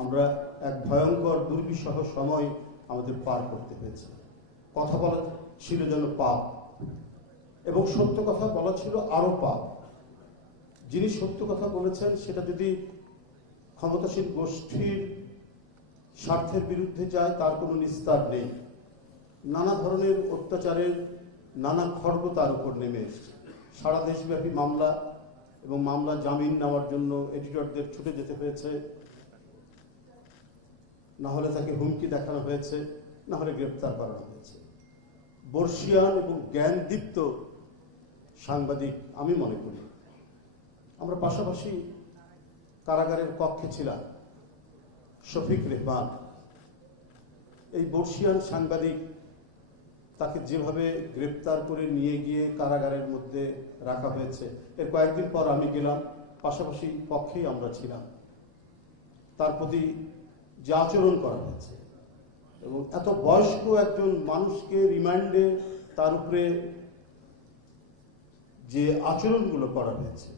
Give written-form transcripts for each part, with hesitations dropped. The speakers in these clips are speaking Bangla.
আমরা এক ভয়ঙ্কর দুর্বিষহ সময় আমাদের পার করতে হয়েছে। কথা বলা ছিল যেন পাপ, এবং সত্য কথা বলা ছিল আরো পাপ। যিনি সত্য কথা বলেছেন সেটা যদি ক্ষমতাসীন গোষ্ঠীর স্বার্থের বিরুদ্ধে যায় তার কোনো নিস্তার নেই। নানা ধরনের অত্যাচারের নানা খড়গ তার উপর নেমে এসছে। সারা দেশব্যাপী মামলা, এবং মামলা জামিন নেওয়ার জন্য এডিটরদের ছুটে যেতে হয়েছে, না হলে তাকে হুমকি দেখানো হয়েছে, না হলে গ্রেপ্তার করানো হয়েছে। বর্ষিয়ান এবং জ্ঞানদীপ্ত সাংবাদিক আমি মনে করি। আমরা পাশাপাশি কারাগারের কক্ষে ছিলাম। শফিক রেহমান, এই বর্ষিয়ান সাংবাদিক, তাকে যেভাবে গ্রেপ্তার করে নিয়ে গিয়ে কারাগারের মধ্যে রাখা হয়েছে, এর কয়েকদিন পর আমি গেলাম, পাশাপাশি কক্ষেই আমরা ছিলাম। তার প্রতি যে আচরণ করা হয়েছে, এবং এত বয়স্ক একজন মানুষকে রিমান্ডে তার উপরে যে আচরণগুলো করা হয়েছে,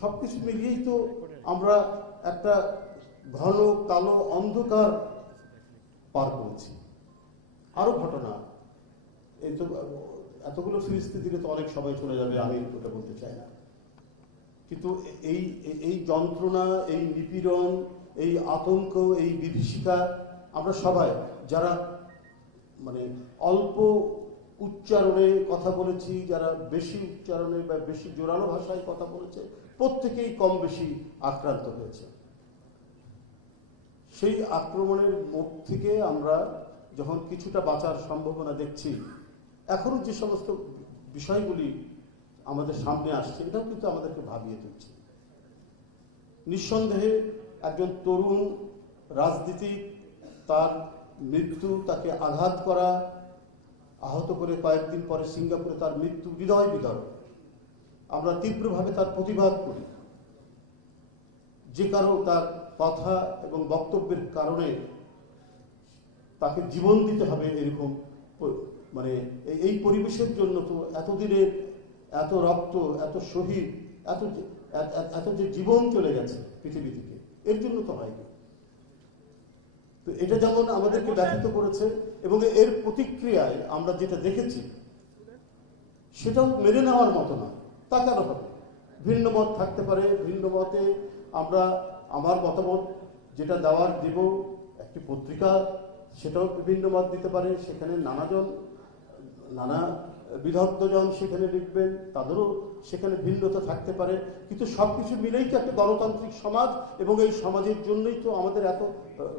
সবকিছু মিলিয়েই তো আমরা একটা ঘন কালো অন্ধকার পার করেছি। আরো ঘটনা, এই তো এতগুলো ফিরিস্তি দিলে তো অনেক সবাই চলে যাবে, আমি ওটা বলতে চাই না, কিন্তু এই যন্ত্রণা, এই নিপীড়ন, এই আতঙ্ক, এই বিভীষিকা আমরা সবাই যারা মানে অল্প উচ্চারণে কথা বলেছি, যারা বেশি উচ্চারণে বা বেশি জোরালো ভাষায় কথা বলেছে, প্রত্যেকেই কম বেশি আক্রান্ত হয়েছে। সেই আক্রমণের মুখ থেকে আমরা যখন কিছুটা বাঁচার সম্ভাবনা দেখছি, এখনো যে সমস্ত বিষয়গুলি আমাদের সামনে আসছে, এটাও কিন্তু আমাদেরকে ভাবিয়ে তুলছে। নিঃসন্দেহে একজন তরুণ রাজনীতিক, তার মৃত্যু, তাকে আঘাত করা, আহত করে কয়েকদিন পরে সিঙ্গাপুরে তার মৃত্যু হৃদয় বিদারক। আমরা তীব্রভাবে তার প্রতিবাদ করি। যে কারো তার কথা এবং বক্তব্যের কারণে তাকে জীবন দিতে হবে, এরকম মানে এই পরিবেশের জন্য তো এতদিনের এত রক্ত, এত শহীদ, এত যে জীবন চলে গেছে পৃথিবী থেকে, এর জন্য তো হয়নি। তো এটা যেমন আমাদেরকে ব্যথিত করেছে, এবং এর প্রতিক্রিয়ায় আমরা যেটা দেখেছি সেটাও মেনে নেওয়ার মতো না। তা কেন হবে? ভিন্ন মত থাকতে পারে, ভিন্ন মতে আমরা আমার মতামত যেটা দেওয়ার দেব, একটি পত্রিকা সেটাও বিভিন্ন মত দিতে পারে, সেখানে নানা বিদগ্ধজন সেখানে লিখবেন, তাদেরও সেখানে ভিন্নতা থাকতে পারে, কিন্তু সবকিছু মিলেই তো একটা গণতান্ত্রিক সমাজ, এবং এই সমাজের জন্যই তো আমাদের এত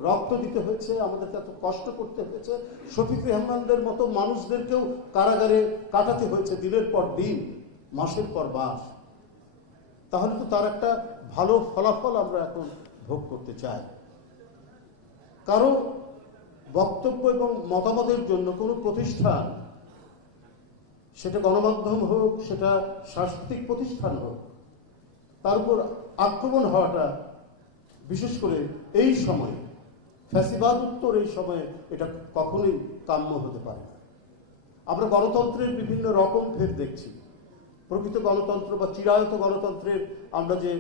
রক্ত দিতে হয়েছে, আমাদেরকে এত কষ্ট করতে হয়েছে। শফিক রেহমানদের মতো মানুষদেরকেও কারাগারে কাটাতে হয়েছে দিনের পর দিন, মাসের পর মাস। তাহলে তো তার একটা ভালো ফলাফল আমরা এখন ভোগ করতে চাই। কারো বক্তব্য এবং মতামতের জন্য কোনো প্রতিষ্ঠান, সেটা গণমাধ্যম হোক, সেটা সাংস্কৃতিক প্রতিষ্ঠান হোক, তার উপর আক্রমণ হওয়াটা, বিশেষ করে এই সময়ে, ফ্যাসিবাদ উত্তর এই সময়ে, এটা কখনোই কাম্য হতে পারে না। আমরা গণতন্ত্রের বিভিন্ন রকম ফের দেখছি। প্রকৃত গণতন্ত্র বা চিরায়ত গণতন্ত্রের আমরা যে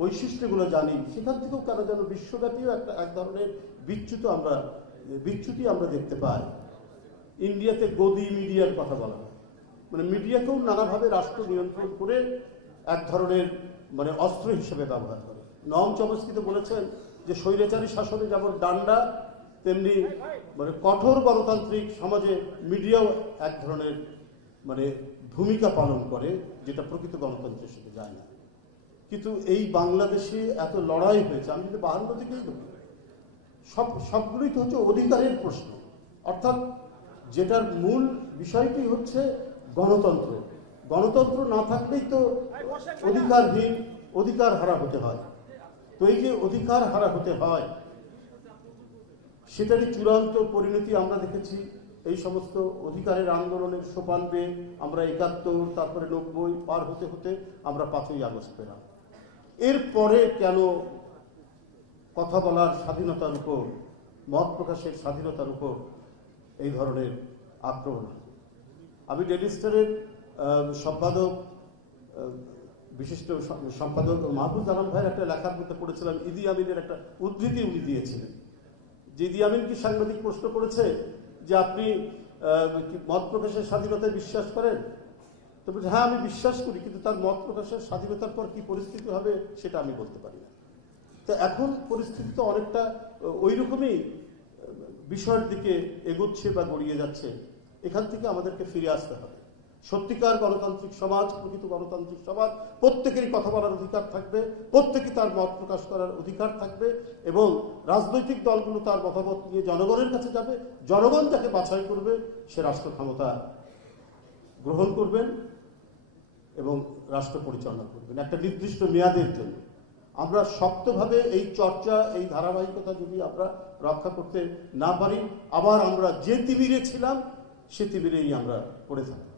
বৈশিষ্ট্যগুলো জানি, সেখান থেকেও কেন যেন বিশ্বব্যাপীও এক ধরনের বিচ্যুতি আমরা দেখতে পাই। ইন্ডিয়াতে গদি মিডিয়ার কথা বলা হয়, মানে মিডিয়াকেও নানাভাবে রাষ্ট্র নিয়ন্ত্রণ করে এক ধরনের মানে অস্ত্র হিসেবে ব্যবহার করে। নওম চমস্কি তো বলেছেন যে স্বৈরাচারী শাসনে যেমন ডান্ডা, তেমনি মানে কঠোর গণতান্ত্রিক সমাজে মিডিয়াও এক ধরনের মানে ভূমিকা পালন করে, যেটা প্রকৃত গণতন্ত্রের সাথে যায় না। কিন্তু এই বাংলাদেশে এত লড়াই হয়েছে, আমি যদি 52 থেকেই দেখি, সবগুলোই তো হচ্ছে অধিকারের প্রশ্ন, অর্থাৎ যেটার মূল বিষয়টি হচ্ছে গণতন্ত্র। গণতন্ত্র না থাকলেই তো অধিকারহীন, অধিকার হারা হতে হয়। তো এই যে অধিকার হারা হতে হয়, সেটারই চূড়ান্ত পরিণতি আমরা দেখেছি এই সমস্ত অধিকারের আন্দোলনের সোপান বেয়ে আমরা 71, তারপরে 90 পার হতে হতে আমরা 5ই আগস্ট পেলাম। এরপরে কেন কথা বলার স্বাধীনতার উপর, মত প্রকাশের স্বাধীনতার উপর এই ধরনের আক্রমণ? আমি ডেইলি স্টারের সম্পাদক বিশিষ্ট সম্পাদক মাহফুজ আলম ভাইয়ের একটা লেখার মধ্যে পড়েছিলাম, ইদি আমিনের একটা উদ্ধৃতি উনি দিয়েছিলেন যে ইদি আমিন কি সাংবাদিক প্রশ্ন করেছে যে আপনি মত প্রকাশের স্বাধীনতায় বিশ্বাস করেন? তো বলছে হ্যাঁ আমি বিশ্বাস করি, কিন্তু তার মত প্রকাশের স্বাধীনতার পর কি পরিস্থিতি হবে সেটা আমি বলতে পারি না। তো এখন পরিস্থিতি তো অনেকটা ওই রকমই বিষয়ের দিকে এগোচ্ছে বা গড়িয়ে যাচ্ছে। এখান থেকে আমাদেরকে ফিরে আসতে হবে। সত্যিকার গণতান্ত্রিক সমাজ, প্রকৃত গণতান্ত্রিক সমাজ, প্রত্যেকেরই কথা বলার অধিকার থাকবে, প্রত্যেকে তার মত প্রকাশ করার অধিকার থাকবে, এবং রাজনৈতিক দলগুলো তার মতামত নিয়ে জনগণের কাছে যাবে। জনগণ যাকে বাছাই করবে সে রাষ্ট্র ক্ষমতা গ্রহণ করবেন এবং রাষ্ট্র পরিচালনা করবেন একটা নির্দিষ্ট মেয়াদের জন্য। আমরা শক্তভাবে এই চর্চা, এই ধারাবাহিকতা যদি আমরা রক্ষা করতে না পারি, আবার আমরা যে তিমিরে ছিলাম সে তিমিরেই আমরা পড়ে থাকবো।